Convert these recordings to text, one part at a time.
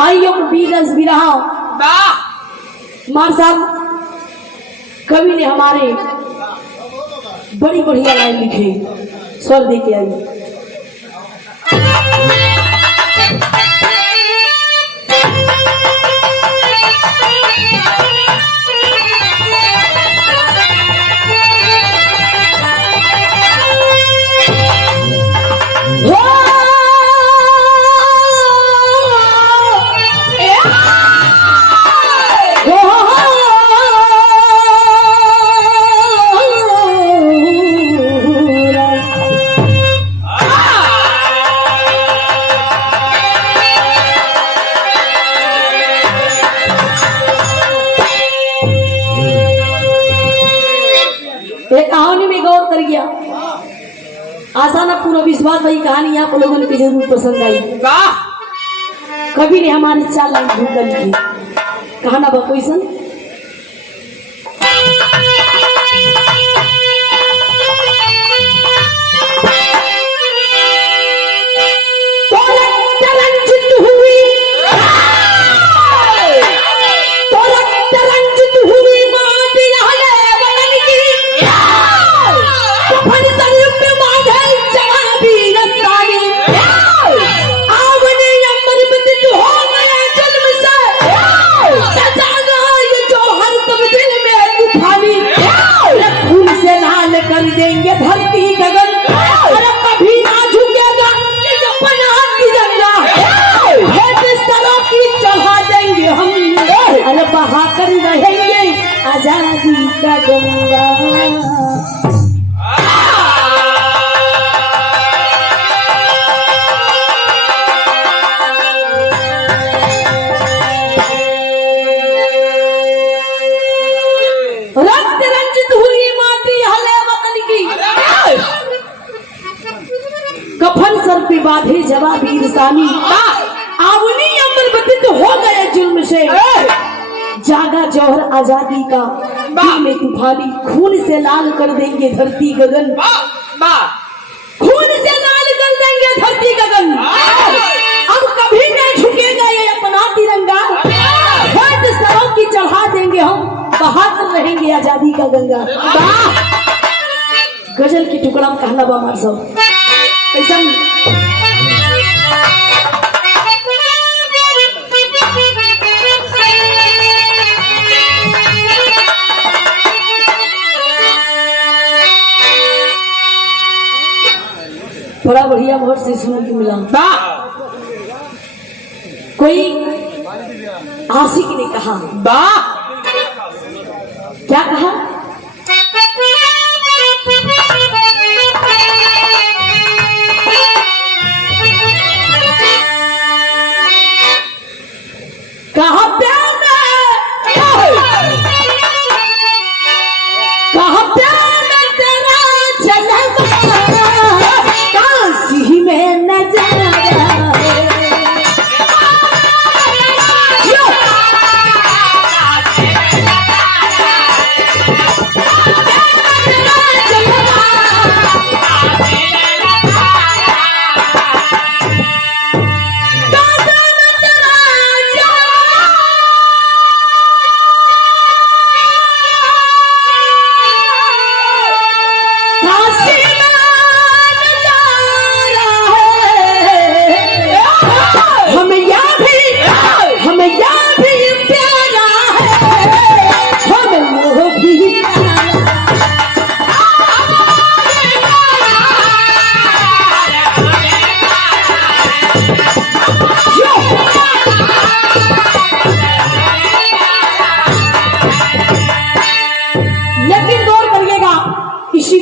आइयो बीरस बिरहा मार साहब कवि ने हमारे बड़ी बढ़िया लाइन लिखी, स्वर दे के आई। कहानी में गौर कर गया, आशा ना पूरा विश्वास भाई कहानी आप लोगों ने जरूर पसंद आई। कवि ने हमारी 4 लाइन भूल लिखी, कहाना बा क्वेश्चन। कर देंगे धरती गगन, अरे कभी ना झुकेगा ये अपना तिरंगा, सरों की चढ़ा देंगे हम, अरे बहा कर रहेंगे आजादी का गंगा। रक्त रंजित हुई माटी हले वतन की, कफन सर पे बांधे जवाबी इंसानी, आवनी अमर बतित हो गए जुल्म से, जागा जौहर आजादी का दिल में तूफानी, खून से लाल कर देंगे धरती गगन, खून से लाल कर देंगे धरती गगन, अब कभी नहीं झुकेगा ये अपना तिरंगा, सरों की चढ़ा देंगे हम, बहाकर रहेंगे आजादी का गंगा। गजल की टुकड़ा में कहना बा मार सब ऐसा बड़ा बढ़िया बहुत से सुनने को मिला। कोई आशिक ने कहा, क्या कहा, कहा प्यार में तेरा जलवा काशी में नजारा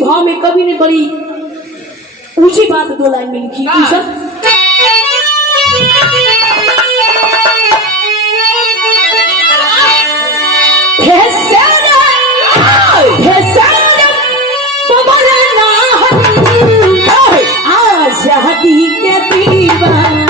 भाव में कवि ने बड़ी ऊंची बात 2 लाइन में लिखी। आजादी के दीवाने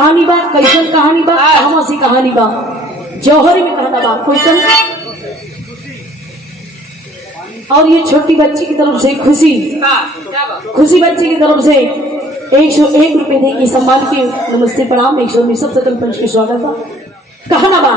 कहानी बा, कैसन कहानी बा, कहां से कहानी बा, जौहरी में कहना बा कैसन। और ये छोटी बच्ची की तरफ से खुशी बच्ची की तरफ से 101 रुपए दे के सम्मान के नमस्ते प्रणाम 119 सकल पंच के स्वागत बा। कहना बा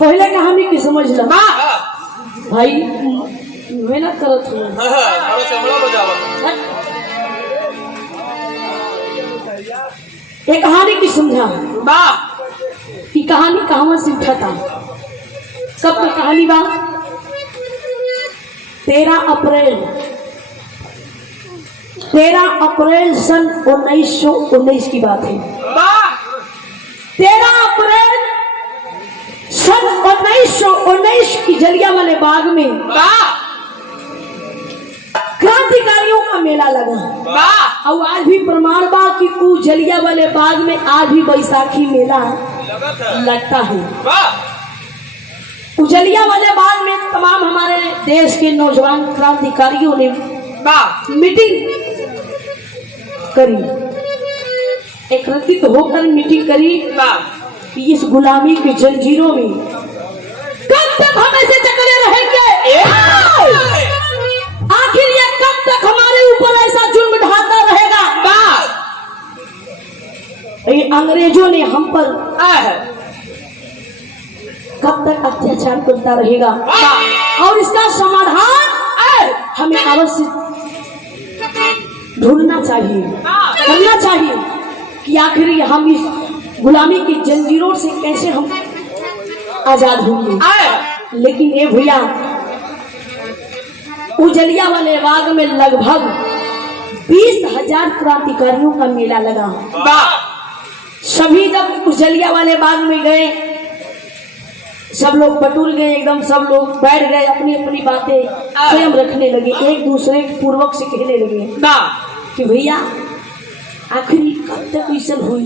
पहले कहानी की समझ ला भाई, मेहनत करत हूँ। ये कहानी की समझा कि कहानी कहां से उठा था, कब की कहानी बा। 13 अप्रैल सन 1919 की बात है। 13 अप्रैल सन 1919 की जलियांवाले बाग में क्रांतिकारियों का मेला लगा। और आज भी प्रमाण बा कि वो जलियांवाले बाग में आज भी बैसाखी मेला लगता है। वो जलियांवाले बाग में तमाम हमारे देश के नौजवान क्रांतिकारियों ने मीटिंग करी, एकत्रित होकर मीटिंग करी कि इस गुलामी की जंजीरों में कब तक हम ऐसे जकड़े रहेंगे, आखिर ये कब तक हमारे ऊपर ऐसा जुल्म ढाता रहेगा। ये अंग्रेजों ने हम पर कब तक अत्याचार करता रहेगा, और इसका समाधान हमें अवश्य ढूंढना चाहिए, करना चाहिए कि आखिर हम इस गुलामी की जंजीरों से कैसे हम आजाद होंगे। लेकिन ये भैया, जलियांवाले बाग में लगभग 20,000 क्रांतिकारियों का मेला लगा। सभी जब जलियांवाले बाग में गए, सब लोग बटुर गए, एकदम सब लोग बैठ गए, अपनी अपनी बातें स्वयं रखने लगे, एक दूसरे पूर्वक से कहने लगे कि भैया आखिर कब तक ऐसा हुई,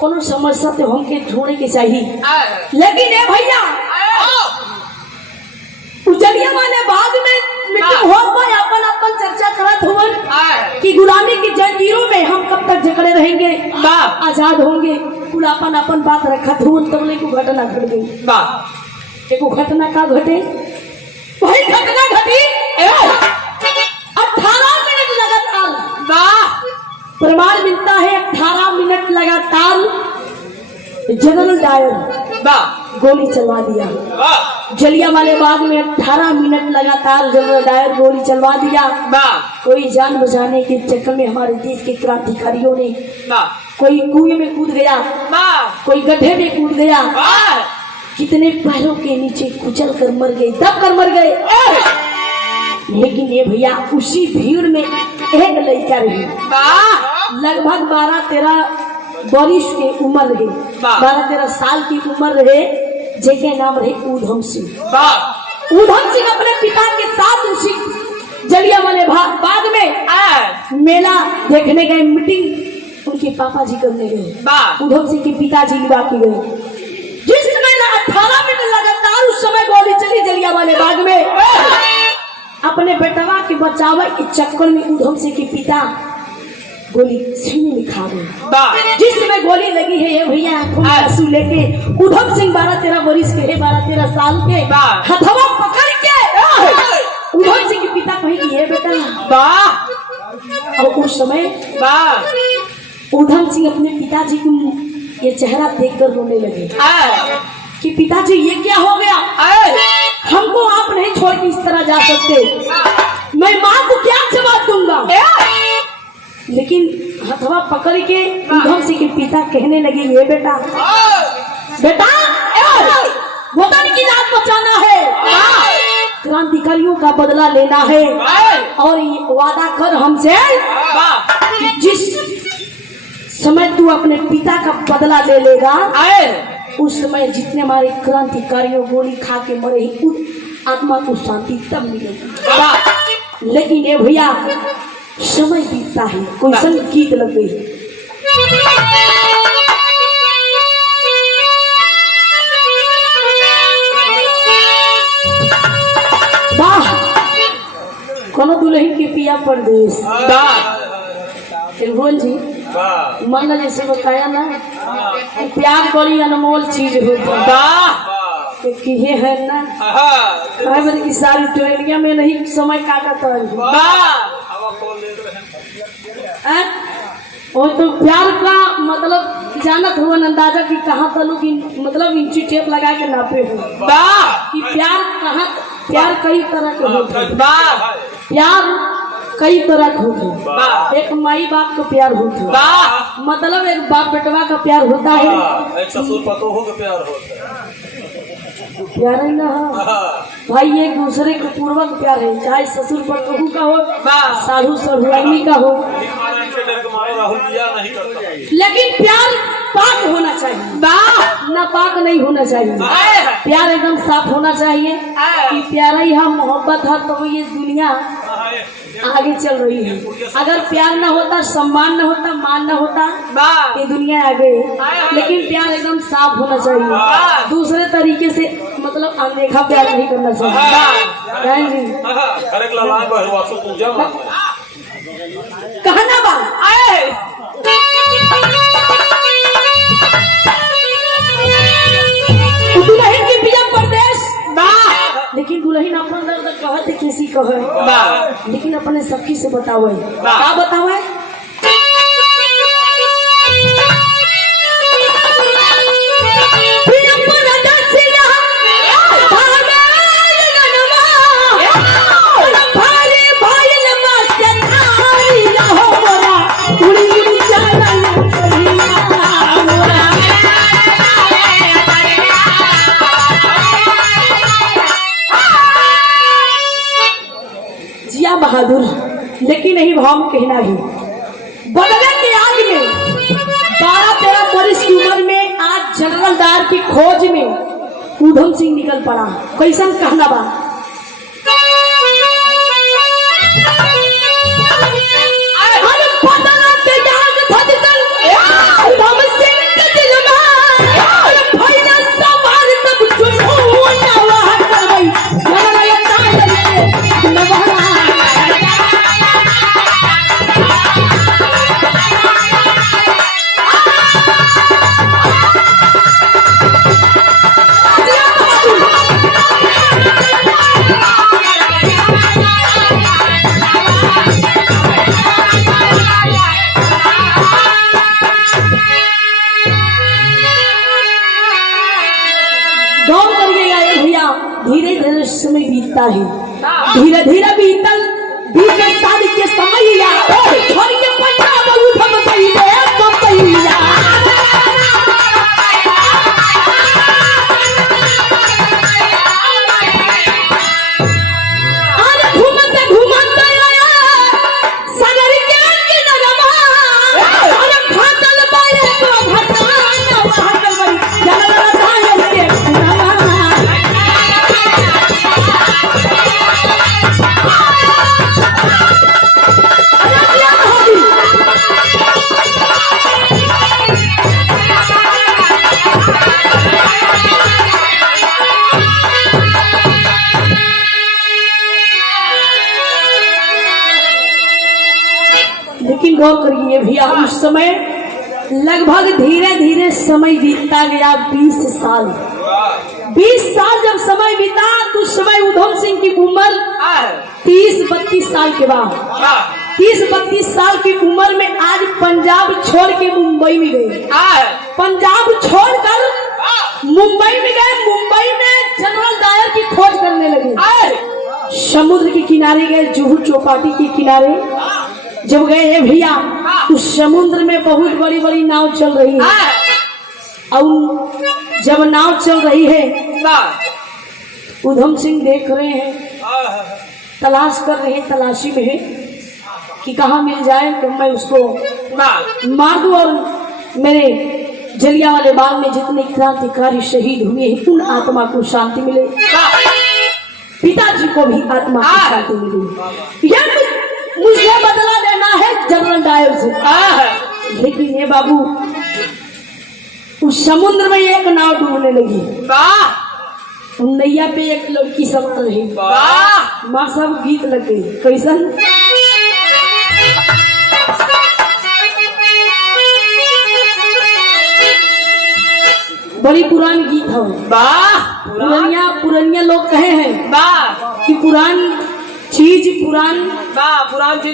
कोनो समस्या तो हमके ढूंढने के चाहिए। लेकिन ये भैया जलियांवाले बाग में मीटिंग हो पाए, अपन चर्चा करत हुए कि गुलामी की जंजीरों में हम कब तक जकड़े रहेंगे, आजाद होंगे। कुल अपन बात रखत हुए, तब एक घटना घट गई। एक घटना का घटे, वही घटना घटी 18 मिनट लगातार, प्रमाण मिलता है 18 मिनट लगातार जनरल डायर गोली चलवा दिया। जलियांवाले बाग में 18 मिनट लगातार जनरल डायर गोली चलवा दिया। कोई जान बचाने के चक्कर में हमारे देश के क्रांतिकारियों ने, कोई कुएं में कूद गया, कोई गड्ढे में कूद गया, कितने पैरों के नीचे कुचल कर मर गए, दब कर मर गए। लेकिन ये भैया उसी भीड़ में एक लड़का रही, लगभग 12-13 वर्ष की उम्र रहे, 12-13 साल की उम्र रहे, जिसके नाम रहे ऊधम सिंह। ऊधम सिंह अपने पिता के साथ उसी जलियांवाले बाग में मेला देखने गए, मीटिंग उनके पापा जी करने गए, ऊधम सिंह के पिताजी लिवा के गए। जिस समय 18 मिनट लगातार उस समय गोली चली जलियांवाले बाग में, अपने बेटवा के बचावे के चक्कर में ऊधम सिंह के पिता गोली सीने में खा गए। जिस समय गोली लगी है ये भैया आंखों में आंसू लेके ऊधम सिंह 12-13 वर्ष के है, 12-13 साल के, हथवा पकड़ के पिता कहेगी हे बेटा। वाह। और उस समय वाह। उधम सिंह अपने पिताजी को ये चेहरा देखकर रोने लगे कि पिताजी ये क्या हो गया, हमको आप नहीं छोड़ के इस तरह जा सकते, मैं माँ को क्या जवाब दूंगा। लेकिन हथवा पकड़ के उधम सिंह के पिता कहने लगे ये बेटा बेटा वतन की जान बचाना है, क्रांतिकारियों का बदला लेना है, और ये वादा कर हमसे कि जिस समय तू अपने पिता का बदला ले लेगा उस समय जितने हमारे क्रांतिकारियों गोली खा के मरे ही उस आत्मा को शांति तब मिलेगी। लेकिन ये भैया समय बीतता है, कोई संगीत लग गई। वाह कोनो दुल्हन के पिया परदेश। त्रिभुवन जी मन जैसे बताया ना, प्यार बड़ी अनमोल चीज होता है कि ये है ना, की सारी ट्रेनिया में नहीं समय काटा था। वो तो प्यार का मतलब जानत हुआ अंदाजा कि कहाँ तलू की मतलब इंची टेप लगा के नापे हो कि प्यार कहाँ, प्यार कई तरह के होते हैं, प्यार कई तरह के होते हैं। एक माई बाप का प्यार होता है, मतलब एक बाप बेटवा का प्यार होता है, एक ससुर पतोह का प्यार होता है। प्यार है ना भाई, एक दूसरे के पूर्वक प्यार है, चाहे ससुर पतोह का हो, साधु सहुआइनी का हो, लेकिन प्यार पाक होना चाहिए, ना पाक नहीं होना चाहिए। प्यार एकदम साफ होना चाहिए कि प्यारा ही हम मोहब्बत है तो ये दुनिया आगे चल रही है। अगर प्यार ना होता, सम्मान ना होता, मान ना होता, ये दुनिया आगे है। लेकिन प्यार एकदम साफ होना चाहिए, दूसरे तरीके से मतलब अनदेखा प्यार नहीं करना चाहिए। कहना बा दुल्हन की पिया परदेश, लेकिन दुल्हन अपना दर्द कहते किसी कहे, लेकिन अपने सखी से बतावे, क्या बतावे। बहादुर लेकिन नहीं भाव कहना ही बदले के आग में 12-13 वर्ष की उम्र में आज जनरल डायर की खोज में उधम सिंह निकल पड़ा। कैसन कहना बा धीरे धीरे समय बीतता है, धीरे धीरे बीतल 20 साल के समय घर के पंजाब उधम लेकिन गौर करिए भैया उस समय लगभग धीरे धीरे समय बीतता गया 20 साल 20 साल जब समय बीता तो उस समय उधम सिंह की उम्र 30-32 साल के बाद 30-32 साल की उम्र में आज पंजाब छोड़ के मुंबई में गए। पंजाब छोड़कर मुंबई में गए। मुंबई में जनरल डायर की खोज करने लगे। समुद्र के किनारे गए, जुहू चौपाटी के किनारे जब गए भैया, उस समुद्र में बहुत बड़ी बड़ी नाव चल रही है। और जब नाव चल रही है, उधम सिंह देख रहे हैं, तलाश कर रहे हैं, तलाशी में है कि कहाँ मिल जाए कि मैं उसको मार दूं और मेरे जलियांवाले बाग में जितने क्रांतिकारी शहीद हुए हैं उन आत्मा को शांति मिले, पिताजी को भी आत्मा को शांति मिले। यह मुझे बदला लेना है जनरल डायर से। लेकिन ये बाबू, उस समुद्र में एक नाव डूबने लगी। नैया पे एक लड़की सवार रही। माँ सब गीत लग गई। कैसन? बड़ी पुरान गीत है। पुरानिया लोग कहे हैं कि पुरान चीज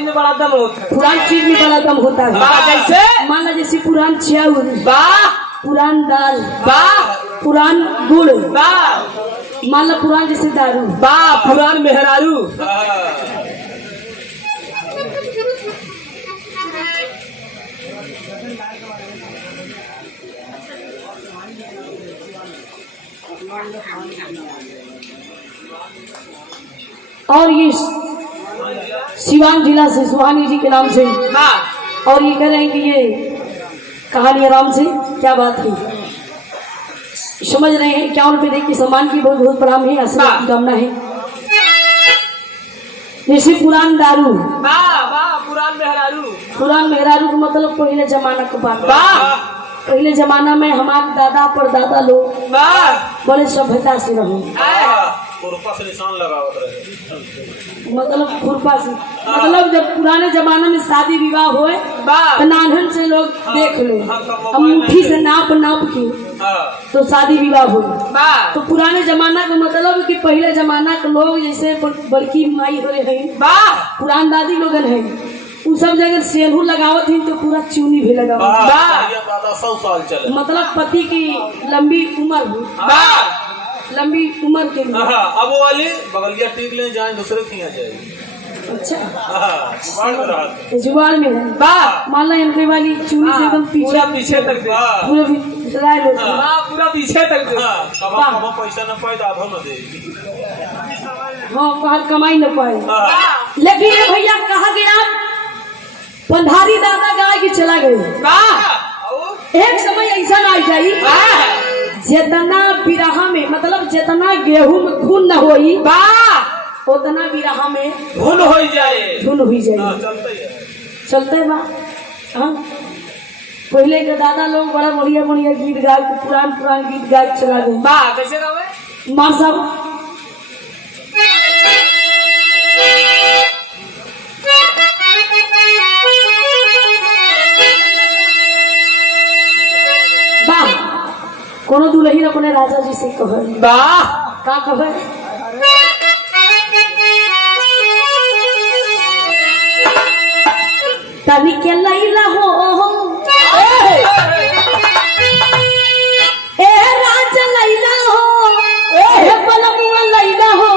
में बड़ा दम होता है। पुरान चीज में बड़ा दम होता है। जैसे मान लो, जैसे पुरान चावल, पुरान दाल, पुरान गुड़, मान लो पुरान जैसे दारू, पुरान मेहरारू। और ये सिवान जिला से सुहानी जी के नाम से, और ये कह रहे हैं कि ये कहानी आराम से क्या बात है, समझ रहे हैं। 51 रुपये देख के सम्मान की बहुत बहुत प्रणाम है, आशीर्वाद की कामना है। जैसे पुरान दारू, पुरान मेहरारू का मतलब पहले जमाना का बात। पहले जमाना में हमारे दादा परदादा लोग बड़े सभ्यता से रहे। खुरपा से निशान लगावत रहे। मतलब खुरपा से, मतलब जब पुराने जमाने में शादी विवाह हुए तो नानहन से लोग देख ले, अंगूठी से नाप के तो शादी विवाह हुए। तो पुराने जमाना का मतलब कि पहले जमाना के लोग जैसे बड़की माई हो रहे हैं, पुरान दादी लोगन है, उ सब जगह सेलू लगावत थी तो पूरा चूनी भी लगावत। 100 साल चले। मतलब पति की लंबी उम्र के लिए। अब वो वाली बगलिया टीक ले जाए, दूसरे की जाएगी। अच्छा, जुगाड़ में है। मान लो इनके वाली चूनी से एकदम पीछे तक पूरा पीछे तक पैसा न पाए आधा न दे। हाँ, कहा कमाई न पाए। लेकिन ये भैया कहा गया, पंधारी दादा गाय के चला गए। एक समय ऐसा आ जाई जितना बिरहा में, मतलब जितना गेहूं में खून न होई उतना बिरहा में धुन हो जाए। चलते बा। हाँ, पहले के दादा लोग बड़ा बढ़िया गीत गा के पुरान गीत गा के चला गए। कैसे गावे? माँ साहब कोनो दुल्ही अपने राजा जी से कहे, का कहे? तनी के लैला हो ए राजा लैला हो, ए बलमुआ लैला हो,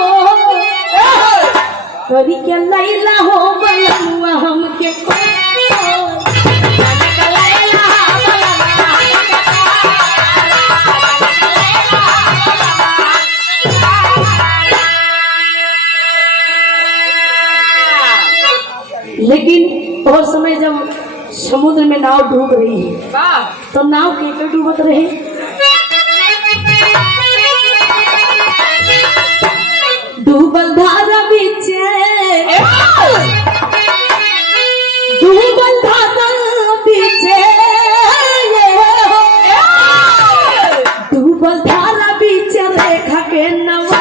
तनी के लैला हो बलमुआ हमके लेकिन और समय जब समुद्र में नाव डूब रही है तो नाव के डूबत रहे। डूबल धारा बीचे, डूबल धारा बीचे, डूबल धारा बीचे रेखा के नवा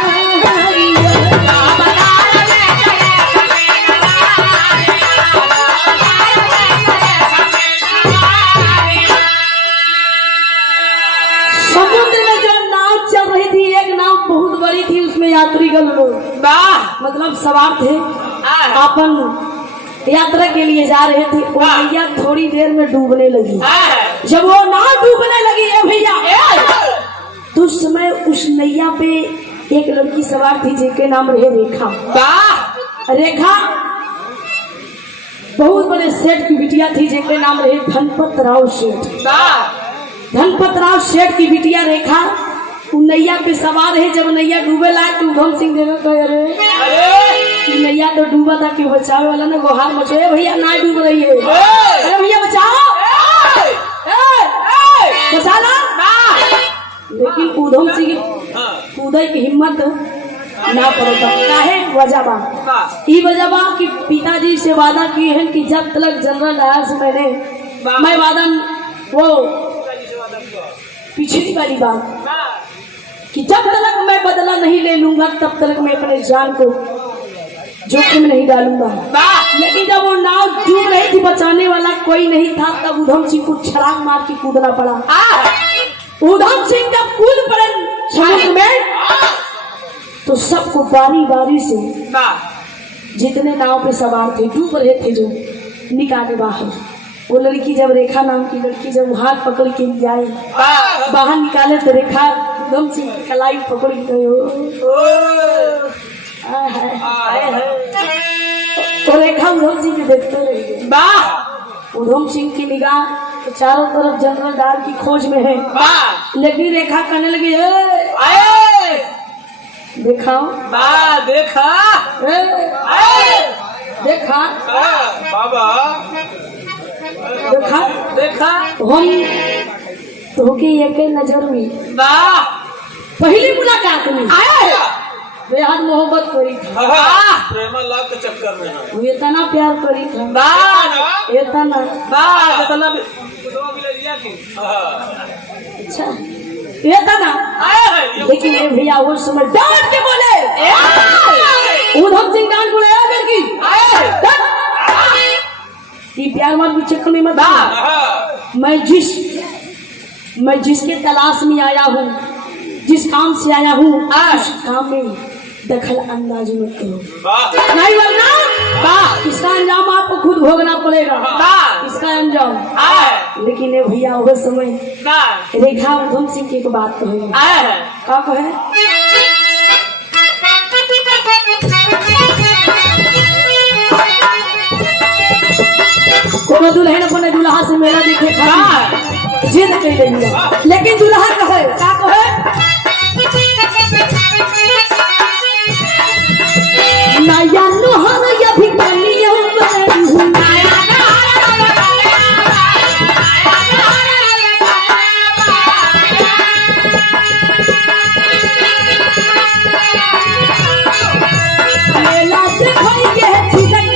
मतलब सवार थे, अपन यात्रा के लिए जा रहे थे। वो नैया थोड़ी देर में डूबने लगी। जब वो नाव डूबने लगी है भैया, तो उस समय उस नैया पे एक लड़की सवार थी जिनके नाम रहे रेखा। रेखा बहुत बड़े सेठ की बिटिया थी जिनके नाम रहे धनपत राव सेठ। धनपत राव सेठ की बिटिया रेखा नैया पे सवार है। जब नैया डूबे ला तो उधम सिंह देखा कहे अरे नैया तो डूबा था कि बचावे वाला ने गुहार मचे भैया ना डूब रही है, अरे भैया बचाओ बचा ला। लेकिन उधम सिंह कूदे की हिम्मत ना पड़ता। काहे वजह बा ई वजह बा कि पिताजी से वादा किए हैं कि जब तक जनरल डायर से मैं वादा वो पिछली वाली बात कि जब तक मैं बदला नहीं ले लूंगा तब तक मैं अपने जान को जोखिम नहीं डालूंगा। लेकिन जब वो नाव डूब रही थी बचाने वाला कोई नहीं था, तब उधम सिंह को छलांग मार के कूदना पड़ा। उधम सिंह जब कूद पड़े समुद्र में तो सबको बारी बारी से जितने नाव पे सवार थे डूब रहे थे जो निकाले बाहर। वो लड़की जब रेखा नाम की लड़की जब हाथ पकड़ के जाए बाहर निकाले तो रेखा उधम सिंह की कलाई पकड़ के तो रेखा उधम सिंह के देखते रहे। उधम सिंह की निगाह तो चारों तरफ जनरल डायर की खोज में है। लेकिन रेखा कहने लगी देखाओ देखा देखा बाबा देखा देखा हम तोके एक नजर में पहली मुलाकात में बेहद मोहब्बत करी था। प्रेमा लाख के चक्कर में है। वो इतना प्यार करी था इतना अच्छा इतना। लेकिन ये भैया वो समय डांट के बोले उधम सिंह डांट बोले लड़की कि प्यार मार के चक्कर में मत मैं जिसके तलाश में आया हूँ जिस काम से आया हूँ उस काम में दखल अंदाजी मत करो नहीं वरना इसका अंजाम आपको खुद भोगना पड़ेगा इसका अंजाम। लेकिन ये भैया वो समय रेखा उधम सिंह की एक बात कहे का कहे कोनो दुल्हन अपने दुल्हा से मेला देखे जिद कर रही। लेकिन दुल्हा कहे का कहे नया नोहर या भी कनिया मेला देखेंगे तिलक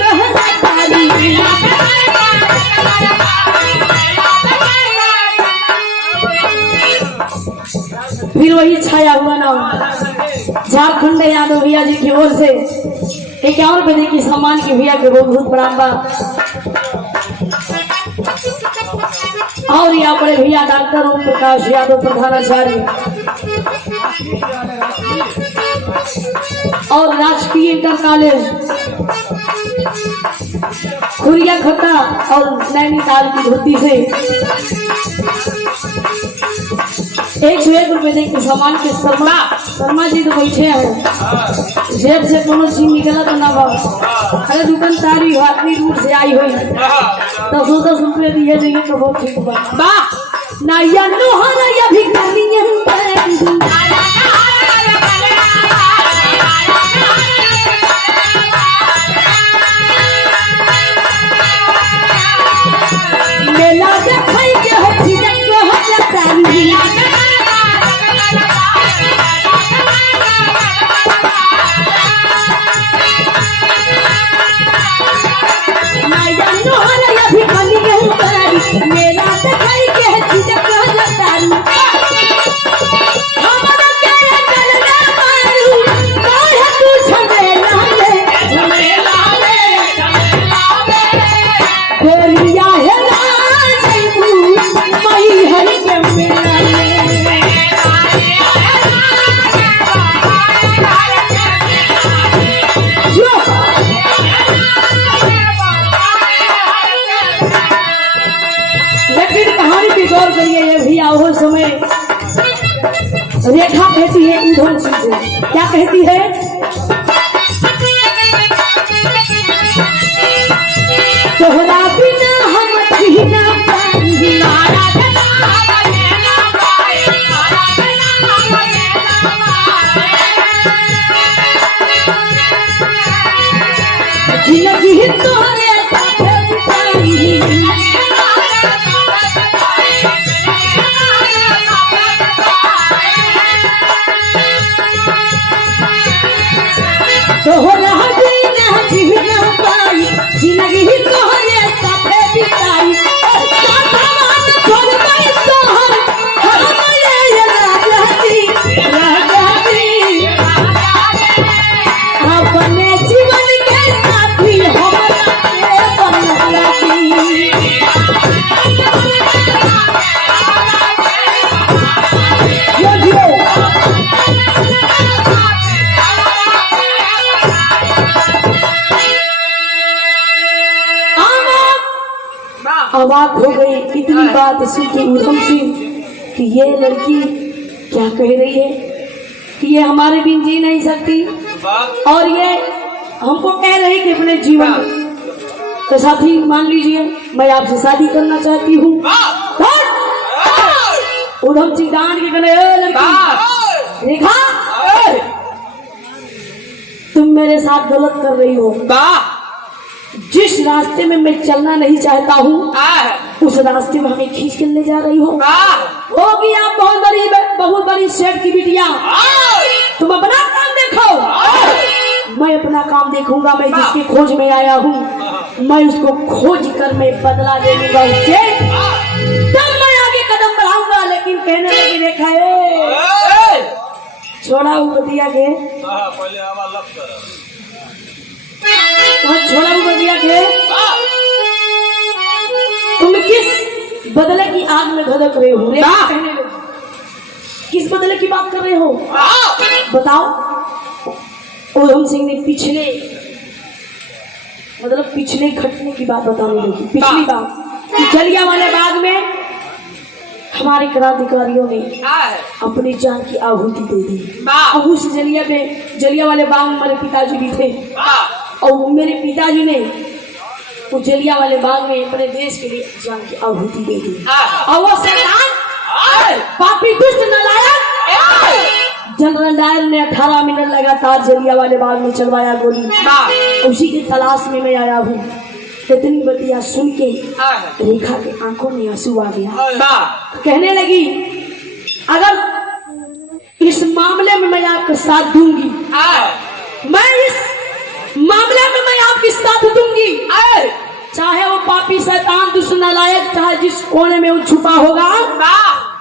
फिर वही छाया हुआ ना झारखंड यादव भैया जी की ओर से 51 रुपए की सम्मान की भैया के बहुत बड़ा बा। और यहाँ पर भैया डॉक्टर ओम प्रकाश यादव प्रधानाचार्य और राजकीय इंटर कॉलेज खुरिया खट्टा और नैनीताल की धोती से 101 रुपए के सम्मान के शर्मा जी तो बैठे हैं। जेब से कोनो चीज निकला तो ना बा अरे दुकानदारी आदमी दूर से आई हुई 10-10 रुपए दिए देंगे तो बहुत ठीक बा ना या नोहर या भी मेला देखाई के हो ठीक को हो जाता मेला देखाई के है ठीक को हो जाता में रेखा कहती है उधम सिंह से, क्या कहती है? तोहरा बिना हम जीना पाएंगे, जिंदगी तोहरे साथे बिताएंगे। तोहरा बिना जीना पाई, जिंदगी तोहरे साथे बिताई। छोड़ पाई तो हम ये राजाती अपने जीवन के साथी हमरा के बनती। यो अवाक हो गई इतनी बात सुन के उधम सिंह कि ये लड़की क्या कह रही है कि ये हमारे बिन जी नहीं सकती, और ये हमको कह रही कि अपने जीवन तो साथी मान लीजिए मैं आपसे शादी करना चाहती हूँ। उधम सिंह डांट के कहने, लड़की रेखा तुम मेरे साथ गलत कर रही हो। जिस रास्ते में मैं चलना नहीं चाहता हूँ उस रास्ते में हमें खींच के ले जा रही हो। होगी आप बहुत बड़ी सेठ की बिटिया, तुम अपना काम देखो, मैं अपना काम देखूंगा। मैं जिसकी खोज में आया हूँ मैं उसको खोज कर मैं बदला ले लूंगा उससे, तब मैं आगे कदम बढ़ाऊंगा। लेकिन कहने लगी रेखा छोड़ा वो बतिया के, पहले हमारा लफ करा छोड़ा वो बतिया के, तुम किस बदले की आग में धधक रहे हो? कहने लगी किस बदले की बात कर रहे हो बताओ। उधम सिंह ने पिछले घटने की बात बताने लगी। पिछली बात जलियांवाला बाग में हमारे क्रांतिकारियों ने अपनी जान की आहुति दे दी। अब उस जलियांवाले बाग में मेरे पिताजी भी थे, और मेरे पिताजी ने उस जलियांवाले बाग में अपने देश के लिए जान की आहुति दे दी। और वो शैतान पापी दुष्ट नालायक जनरल डायर ने 18 मिनट लगातार जलियांवाले बाग में चलवाया गोली। उसी की तलाश में मैं आया हूँ। इतनी बतिया सुन के रेखा के आंखों में आंसू आ गया। कहने लगी अगर इस मामले में मैं आपका साथ दूंगी, मैं इस मामले में मैं आपकी साथ दूंगी, चाहे वो पापी शैतान दुष्ट नालायक चाहे जिस कोने में वो छुपा होगा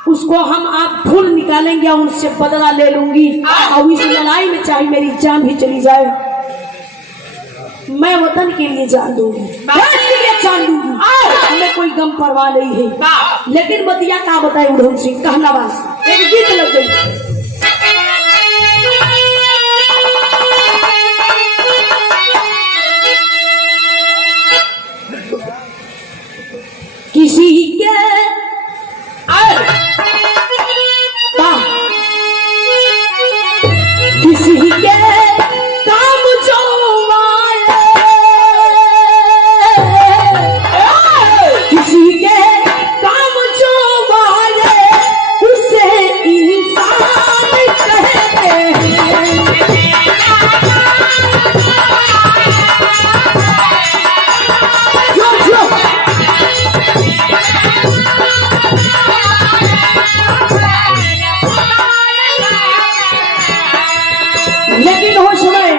उसको हम आप ढूंढ निकालेंगे और उनसे बदला ले लूंगी। और इस लड़ाई में चाहे मेरी जान भी चली जाए मैं वतन के लिए जान दूंगी, देश के लिए जान दूंगी, हमें कोई गम परवाह नहीं है। लेकिन बतिया क्या बताए उधम सिंह, कहना बात एक गीत लग गई। किसी के किसी के काम जो आए, किसी के काम जो आए उसे इंसान कहते हैं। लेकिन हो सुने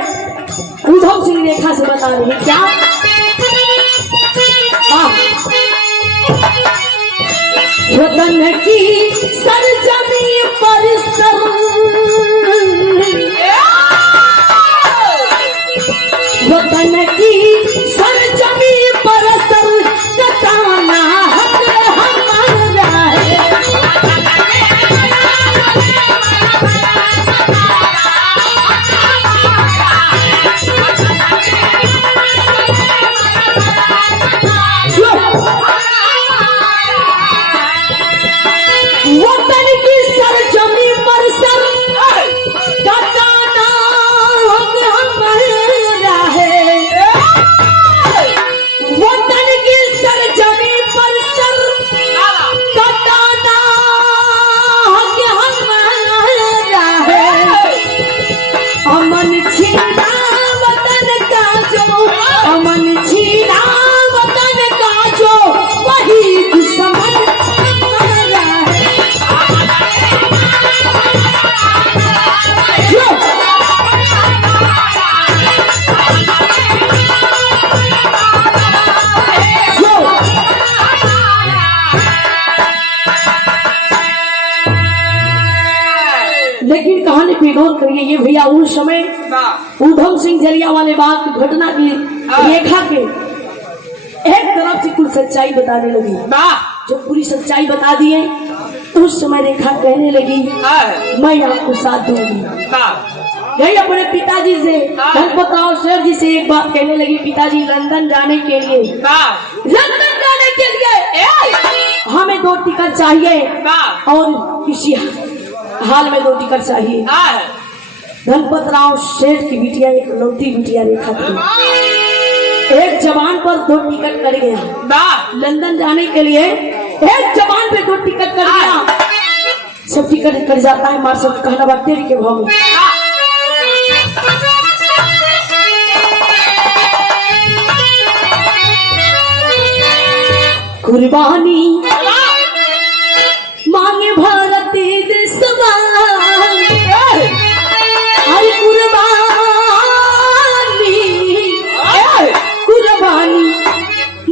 उधम सिंह रेखा से बता रहे क्या वतन की सरजमी पर सर, वतन की सरजमी पर सर कटाना हक हमारा है। वतन गौर करिए ये भैया उस समय वाह ऊधम सिंह जलियांवाला बाग की घटना की रेखा के एक तरफ से कुछ सच्चाई बताने लगी। वाह जब पूरी सच्चाई बता दिए तो उस समय रेखा कहने लगी मैं आपको साथ दूंगी। वाह यही अपने पिताजी से गणपत राव सर जी से एक बात कहने लगी, पिताजी लंदन जाने के लिए लंदन जाने के लिए हमें 2 टिकट चाहिए और किसी हाल में 2 टिकट चाहिए। गणपत राव सेठ की बिटिया एक लौती बिटिया रेखा थी, एक जवान पर 2 टिकट कर गया लंदन जाने के लिए, एक जवान पे 2 टिकट कर गया। सब टिकट कर जाता है मार सब कहना बात तेरी के भाव में कुर्बानी मांगे भारत देशवा हर कुर्बानी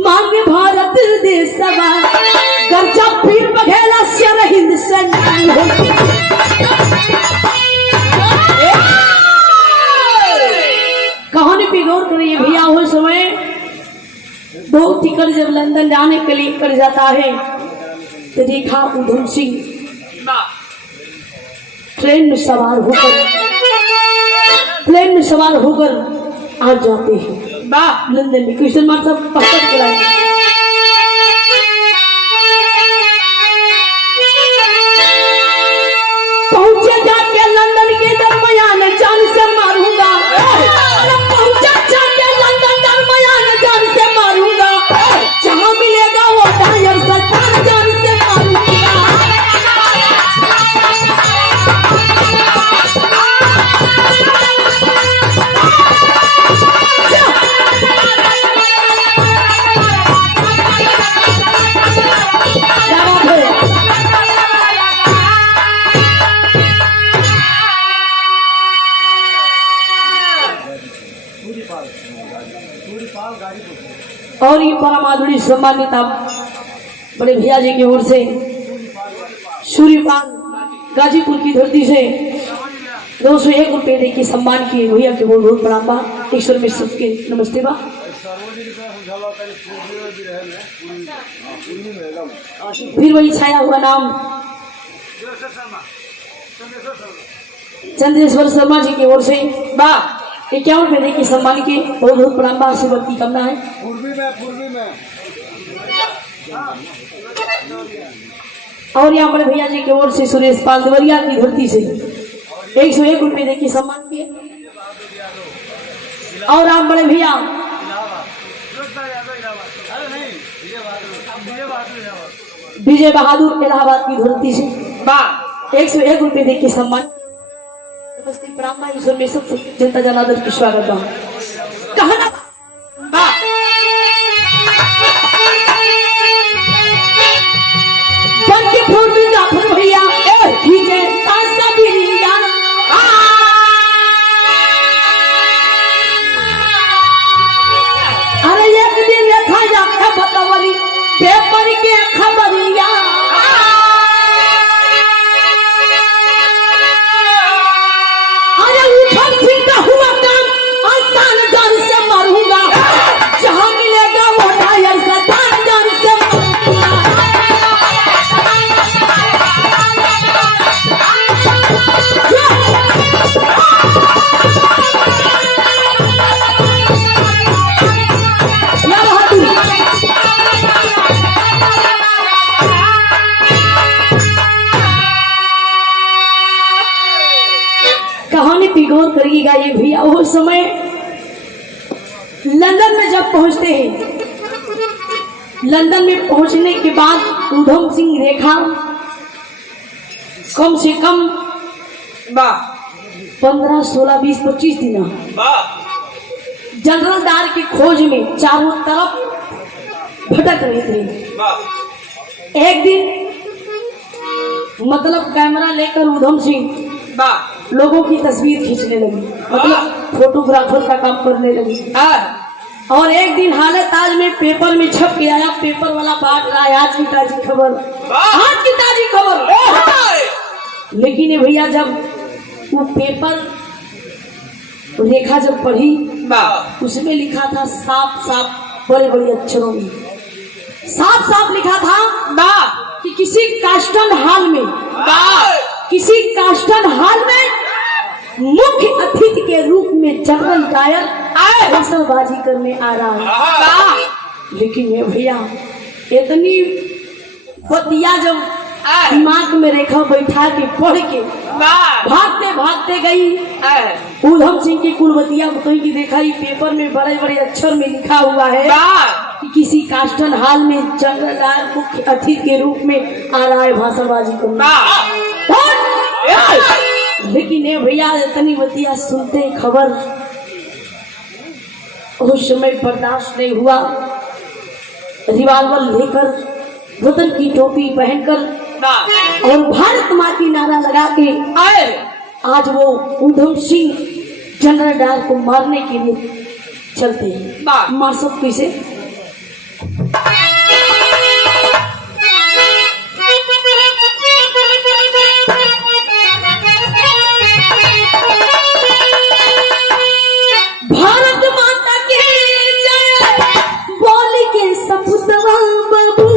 मांगे भारत देशवा गर्जा पीर बघेला शर हिंद कहानी पे गौर करिए भैया। वो समय 2 टिकट जब लंदन जाने के लिए कर जाता है तो रेखा ऊधम सिंह ट्रेन में सवार होकर आ जाते हैं लंदन में। क्वेश्चन मार्क सब पकड़ कराएंगे। पहुंचे जाके लंदन के दरमियान जान से मारूंगा, पहुंचा जाके लंदन दरमियान जान से मारूंगा, जहां मिलेगा वो टायर सरकार जान से मारूंगा। और ये परम आदरणीय सम्मानित बड़े भैया जी की ओर से सूर्यपान गाजीपुर की धरती से 201 रुपये दे के सम्मान किए भैया के बहुत बहुत प्रणाम बा। ईश्वर में सबके नमस्ते बा। फिर वही छाया हुआ नाम चंद्रेश्वर शर्मा जी की ओर से 51 रुपये दे के सम्मान के बहुत बहुत प्रणाम बा। आशीर्वाद की कामना है। और यहाँ बड़े भैया जी की ओर से सुरेश पाल देवरिया की धरती से 101 रुपये दे के सम्मान किए। और आप बड़े भैया विजय बहादुर इलाहाबाद की धरती से 101 रुपये दे के सम्मान। नमस्ते प्रणाम। ईश्वर में सब जनता जनार्दन की स्वागत बा। कहना भैया अरे एक दिन देखा जाता बतावली पेपर के खबरिया अरे उठल सिंह का हुआ काम आसान जान से मारूंगा, जहां मिलेगा वो टायर सतान जान से मारूंगा। कहानी पे गौर करिएगा ये भैया। वो समय लंदन में जब पहुंचते हैं, लंदन में पहुंचने के बाद ऊधम सिंह रेखा कम से कम 15, 16, 20, 25 दिन जनरल डार की खोज में चारों तरफ भटक रहे थे। एक दिन मतलब कैमरा लेकर ऊधम सिंह लोगों की तस्वीर खींचने लगी, मतलब फोटोग्राफर का काम करने लगी। और एक दिन हालत आज में पेपर में छप के आया, पेपर वाला बांट रहा है आज की ताजी खबर, आज की ताजी खबर। लेकिन ये भैया जब वो पेपर रेखा जब पढ़ी वाह उसमें लिखा था साफ साफ बड़े बड़े अक्षरों में साफ साफ लिखा था वाह कि किसी कास्टन हाल में वाह किसी कास्टन हाल में मुख्य अतिथि के रूप में जनरल डायर भाषणबाजी करने आ रहा है। वाह लेकिन ये भैया इतनी बतिया जब दिमाग में रेखा बैठा के पढ़ के वाह भागते भागते गई ऊधम सिंह की कुलवतिया बताई कि देखा ये पेपर में बड़े बड़े अक्षर में लिखा हुआ है वाह कि किसी कास्टन हाल में जनरल डायर मुख्य अतिथि के रूप में आ रहा है भाषणबाजी करने। लेकिन ये भैया इतनी बतिया सुनते खबर उस समय बर्दाश्त नहीं हुआ। रिवाल्वर लेकर वतन की टोपी पहनकर और भारत माँ की नारा लगा के आज वो ऊधम सिंह जनरल डायर को मारने के लिए चलते हैं। मार सब कैसे? भारत माता के जय बोल के सपुतवा बाबू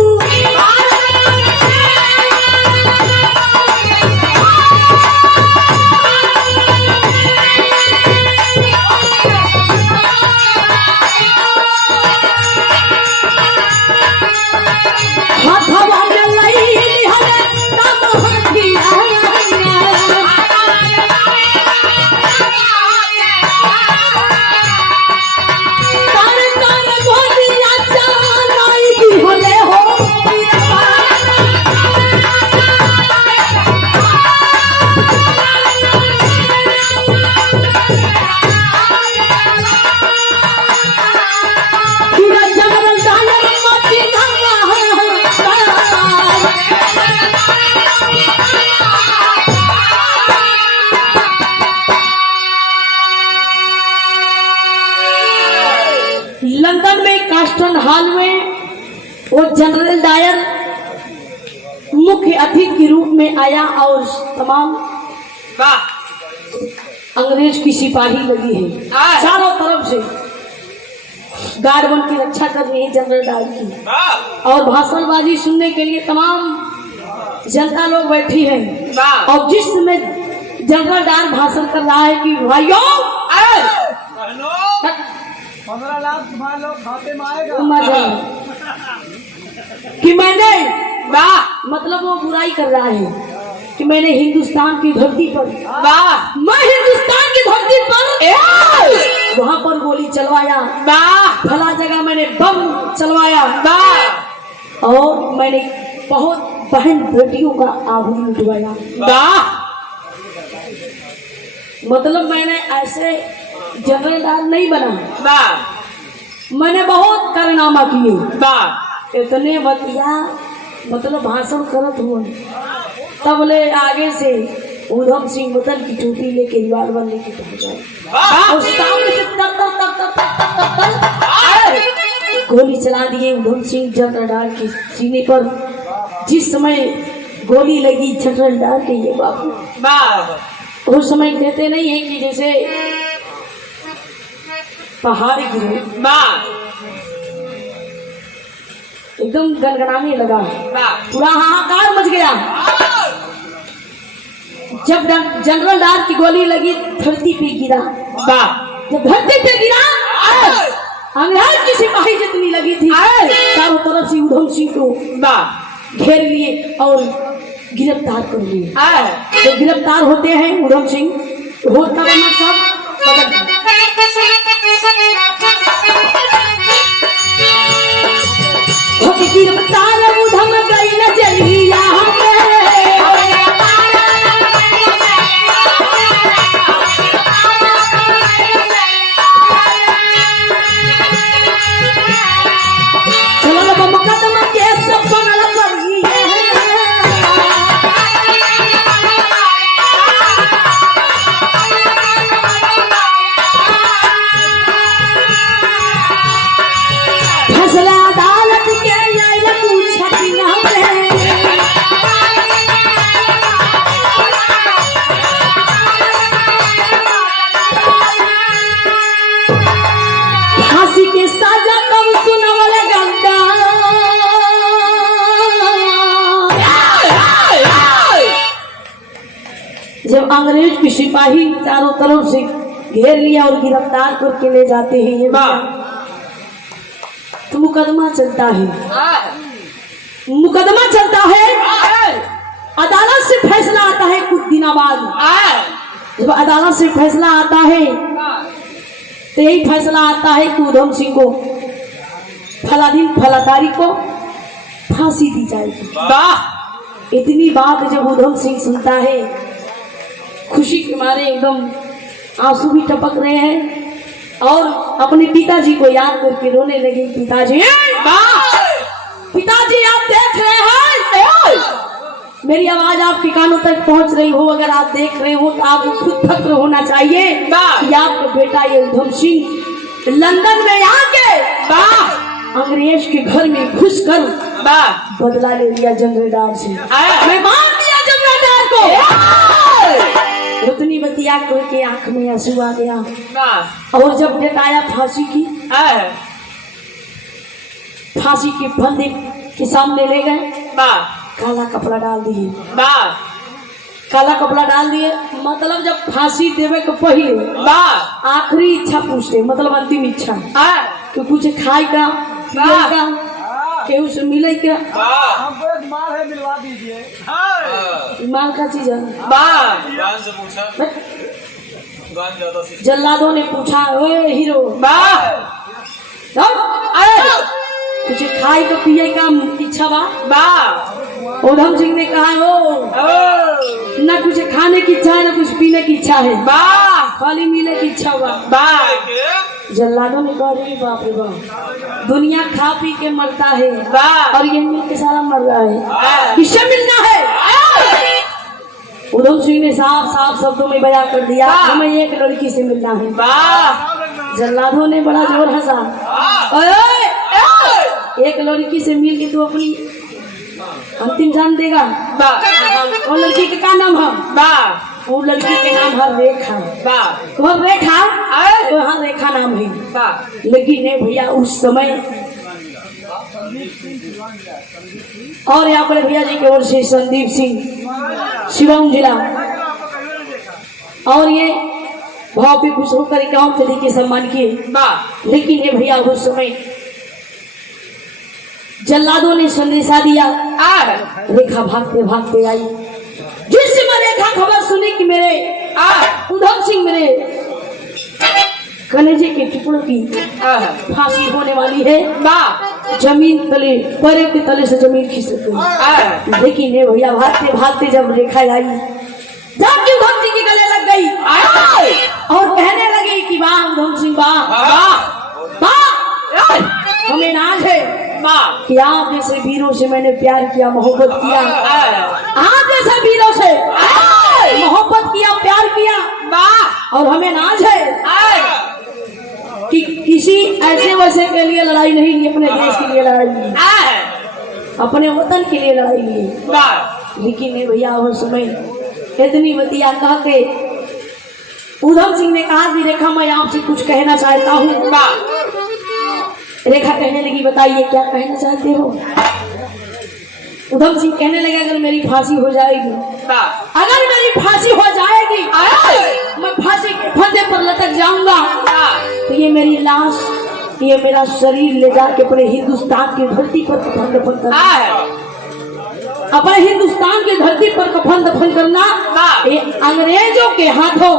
लंदन में कास्टन हाल में वो जनरल डायर मुख्य अतिथि के रूप में आया और तमाम अंग्रेज की सिपाही लगी है चारों तरफ से गार्ड बन की रक्षा कर रही है जनरल डायर की और भाषणबाजी सुनने के लिए तमाम जनता लोग बैठी है। और जिस समय जनरल डायर भाषण कर रहा है कि भाइयों 15 लाख तुम्हारे लोग खाते में आएगा कि मैंने मतलब वो बुराई कर रहा है कि मैंने हिंदुस्तान की धरती पर मैं हिंदुस्तान की धरती पर वहाँ पर गोली चलवाया फला जगह मैंने बम चलवाया और मैंने बहुत बहन बेटियों का आभूषण उठवाया। मतलब मैंने ऐसे जनरल डायर नहीं बना मैंने बहुत कारनामा किए। इतने बतिया मतलब भाषण करत हुआ तब ले आगे से ऊधम सिंह बोतल की टोपी लेके रिवाल्वर लेके पहुंचा और सामने से गोली चला दिए ऊधम सिंह जनरल डायर के सीने पर। जिस समय गोली लगी जनरल डायर के ये बाबू उस समय कहते नहीं है कि जैसे पहाड़ गिरे एकदम गनगनाने लगा पूरा हाहाकार मच गया। जब जनरल डायर की गोली लगी धरती पे गिरा जब धरती पे गिरा अंग्रेज की सिपाही जितनी लगी थी चारों तरफ से ऊधम सिंह को घेर लिए और गिरफ्तार कर लिए। तो गिरफ्तार होते हैं ऊधम सिंह होता बना सब गिरफ्तार ऊधम गई न जलिया चलो मुकदमा केस सब बनल पड़ी फैसला अदालत के आइल पूछत ना जब अंग्रेज की सिपाही चारों तरफ से घेर लिया और गिरफ्तार करके ले जाते हैं ये तो मुकदमा चलता है। मुकदमा चलता है, अदालत से फैसला आता है। कुछ दिनों बाद जब अदालत से फैसला आता है तो यही फैसला आता है कि उधम सिंह को फला दिन फला तारीख को फांसी दी जाएगी। इतनी बात जब उधम सिंह सुनता है, खुशी के मारे एकदम आंसू भी टपक रहे हैं और अपने पिताजी को याद करके रोने लगे। पिताजी, पिताजी आप देख रहे हैं, मेरी आवाज आपके कानों तक पहुंच रही हो, अगर आप देख रहे हो तो आपको खुद फक्र होना चाहिए कि आपका बेटा ये उधम सिंह लंदन में आके अंग्रेज के घर में घुसकर बदला ले लिया जनरल डार से। मैं मार दिया जनरल डार को। उतनी बतिया करके आंख में आंसू आ गया और जब डेट आया फांसी की, फांसी के फंदे के सामने ले गए, काला कपड़ा डाल दिए। काला कपड़ा डाल दिए मतलब जब फांसी देवे के पहले आखिरी इच्छा पूछते, मतलब अंतिम इच्छा कि कुछ खाए का पिए का केहू से मिले क्या, हमको एक माल है दिलवा दीजिए। माल का चीज है। गान से पूछा, गान ज्यादा से जल्लादों ने पूछा, ओए हीरो कुछ खाए का पिए का इच्छा बा? उधम सिंह ने कहा न कुछ खाने की इच्छा है न कुछ पीने की इच्छा है, खाली मिले की इच्छा बा। जल्लादों ने कहा, रे बाप रे बाप, दुनिया खा पी के मरता है और ये मिल के सारा मर रहा है, किससे मिलना है? उधम सिंह ने साफ साफ शब्दों में बयां कर दिया, हमें एक लड़की से मिलना है। जल्लादों ने बड़ा जोर हंसा, एक लड़की से मिल के तू अपनी अंतिम जान देगा? वो लड़की का नाम है? वो लड़की के नाम है रेखा। कौन रेखा? तो हाँ रेखा नाम है। लेकिन भैया उस समय और यहाँ पर भैया जी की ओर से संदीप सिंह शिवम जिला और ये भाव पे खुश होकर इक्यावन तरीके सम्मान किए। लेकिन ये भैया उस समय जल्लादों ने संदेशा दिया, रेखा भागते भागते आई। जिस समय रेखा खबर सुनी कि मेरे उधम सिंह मेरे कलेजे के टुकड़ों की फांसी होने वाली है, जमीन तले पैरों के तले से जमीन खिसक गई। लेकिन ये भैया भागते भागते जब रेखा आई, जब उधम सिंह के गले लग गई और कहने लगी कि वाह उधम सिंह वाह, हमें नाज है कि आप जैसे वीरों से मैंने प्यार किया, मोहब्बत किया, आप जैसे वीरों से मोहब्बत किया, प्यार किया, और हमें नाज है कि किसी ऐसे वैसे के लिए लड़ाई नहीं ली, अपने देश के लिए लड़ाई ली, अपने वतन के लिए लड़ाई ली। लेकिन भैया उस समय इतनी बतिया कह के उधम सिंह ने कहा कि रेखा मैं आपसे कुछ कहना चाहता हूँ। रेखा कहने लगी, बताइए क्या कहना चाहते हो? उधम सिंह कहने लगे, अगर मेरी फांसी हो जाएगी, अगर मेरी फांसी हो जाएगी, मैं फांसी के फंदे पर लटक जाऊंगा तो ये मेरी लाश, ये मेरा शरीर ले जाके अपने हिंदुस्तान की धरती पर कफन दफन करना, अपने हिंदुस्तान की धरती पर कफन दफन करना, ये अंग्रेजों के हाथों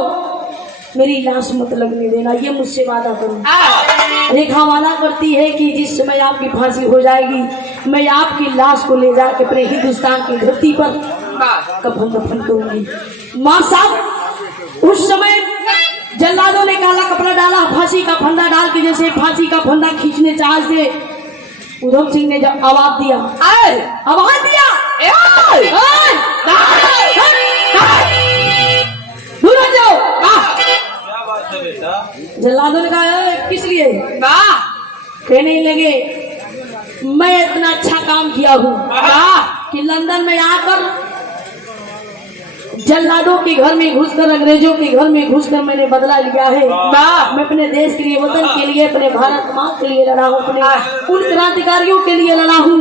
मेरी लाश मत लगने देना, ये मुझसे वादा करो। रेखा वादा करती है कि जिस समय आपकी फांसी हो जाएगी मैं आपकी लाश को ले जाके अपने हिंदुस्तान की धरती पर कफन दफन करूंगी। माँ साहब उस समय जल्लादों ने काला कपड़ा डाला, फांसी का फंदा डाल के जैसे फांसी का फंदा खींचने चाहते, उधम सिंह ने जब आवाज दिया, आवाज दिया, दूर हो जाओ। क्या बात है बेटा? जल्लादों ने कहा, किस लिए? कहने लगे, मैं इतना अच्छा काम किया हूँ कि लंदन में आकर जल्लादों के घर में घुसकर, अंग्रेजों के घर में घुसकर मैंने बदला लिया है। मैं अपने देश के लिए, वतन के लिए, अपने भारत माँ के लिए लड़ा हूँ, अपने उन क्रांतिकारियों के लिए लड़ा हूँ।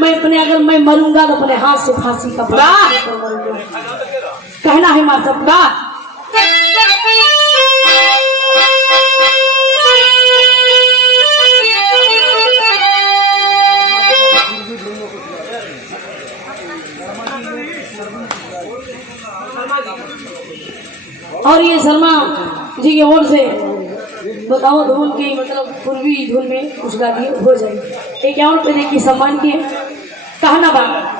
मैं अपने, अगर मैं मरूंगा तो अपने हाथ से फांसी का फंदा मरूंगा। कहना है माँ सबका और ये शर्मा जी की ओर से बताओ धुन के मतलब पूर्वी धुन में कुछ गा दिए हो जाए एक और पे देखिए सम्मान किए कहना बात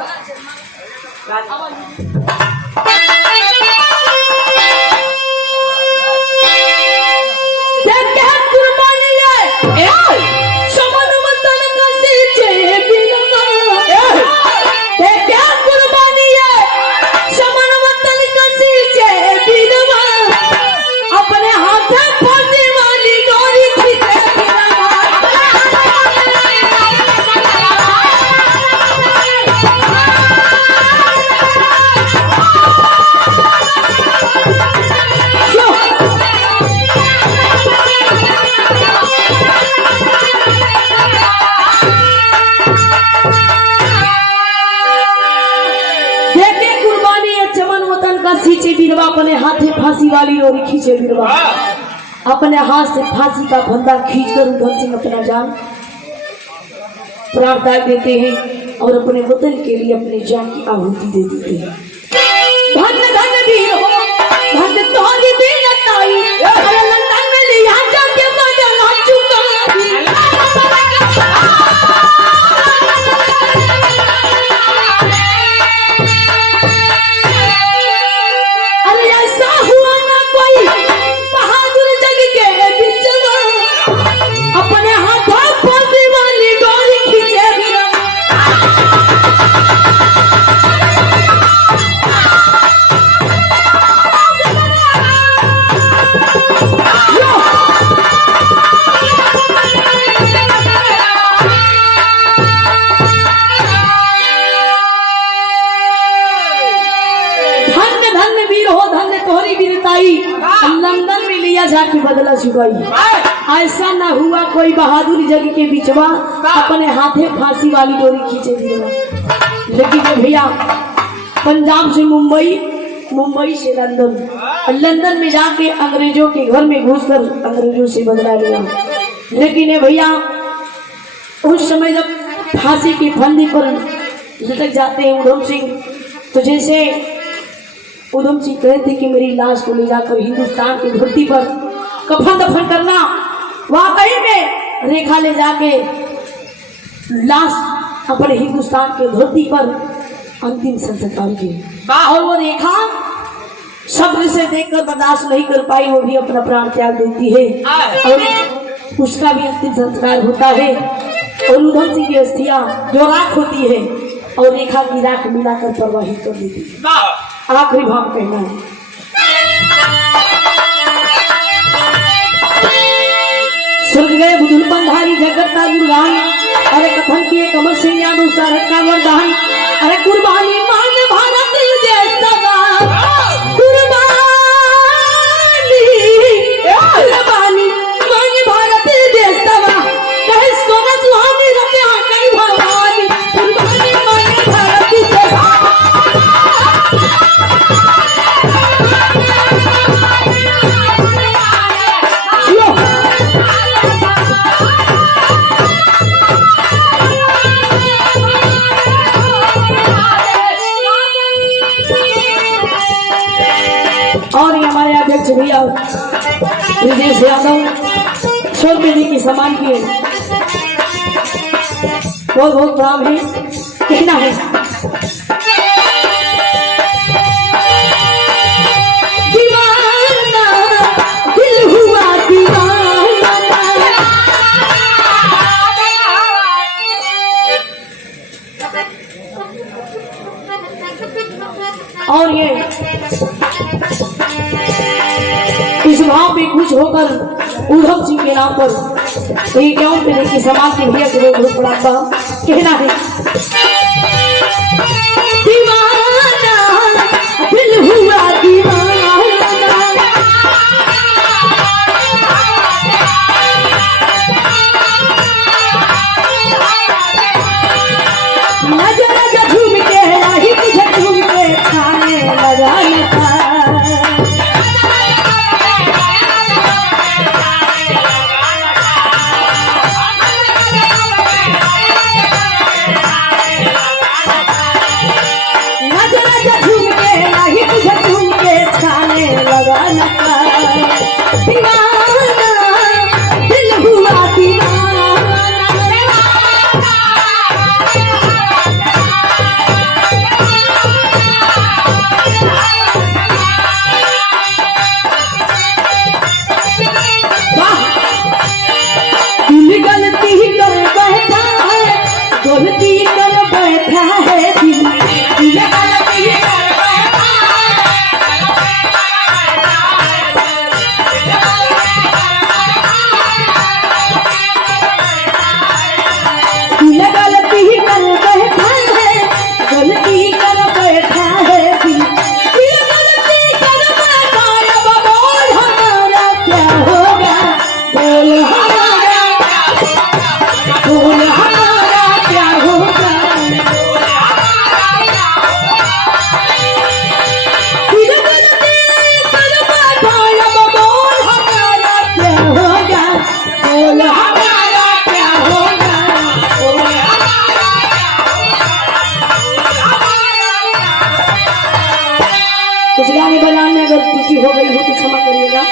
बीरवा अपने हाथे फांसी वाली डोरी खींचे बीरवा अपने हाथ से फांसी का फंदा खींचकर उधम सिंह अपना जान प्राण देते हैं और अपने वतन के लिए अपने जान की आहुति दे देते हैं। धन धन वीर हो धन तोहरी दीनताई अरे लंदन में लिया जाके बदला चुका लंदन में लिया जाके बदला चुकाई। ऐसा ना हुआ कोई बहादुरी जग के बिचवा अपने हाथे फांसी वाली डोरी खींचे दिया। लेकिन भैया पंजाब से मुंबई, मुंबई से लंदन, लंदन में जाके अंग्रेजों के घर में घुसकर अंग्रेजों से बदला लिया। लेकिन भैया उस समय जब फांसी की फंदी पर लटक जाते हैं उधम सिंह, तो जैसे उधम सिंह कहते कि मेरी लाश को ले जाकर हिंदुस्तान की धरती पर कफन दफन करना, वाकई में रेखा ले जाके लाश अपने हिंदुस्तान के धरती पर अंतिम संस्कार की। और वो रेखा शब्द से देखकर बर्दाश्त नहीं कर पाई, वो भी अपना प्राण त्याग देती है और उसका भी अंतिम संस्कार होता है। और उधम सिंह की अस्थियां जो राख होती है और रेखा की राख मिलाकर प्रवाहित कर देती है। आखिरी भाव कहना है स्वर्ग गए बुधुल बंधारी जगन्नाथ गुरगान, अरे कथन किए कमर सिंह यादव सारक का वरदान, अरे कुर्बानी मान भारत देश का कुर्बानी मान भारत देश का कहे सोना सुहानी रखे कई भगवानी कुर्बानी मान भारत देश और ये हमारे अध्यक्ष भैया ब्रजेश यादव 100 रुपये की सम्मान किए, बहुत बहुत प्रणाम है। कहना है दीवाना दिल हुआ दीवाना, और ये इस भाव में खुश होकर उधम सिंह के नाम पर ये क्यों के समाज के भैया के बहुत बड़ा काम कहना है दीवाना दिल हुआ दीवाना, नजर झूम के राही झूम के खाने लगा का दीवाना, दिल हुआ दीवाना। दिल गलती कर बैठा है, गलती कर बैठा है दिल, दिल गलती कर बैठा है, दिल गलती कर बैठा है, गलती कर बैठा है दिल, दिल गलती कर बैठा है। अब बोल हमारा क्या होगा, बोल हमारा, बोल हमारा क्या होगा, दिल गलती कर बैठा है। अब बोल हमारा क्या होगा, बोल हमारा क्या होगा, बोल हमारा कुछ गाने बजाने में अगर त्रुटि हो गई हो तो क्षमा करिएगा।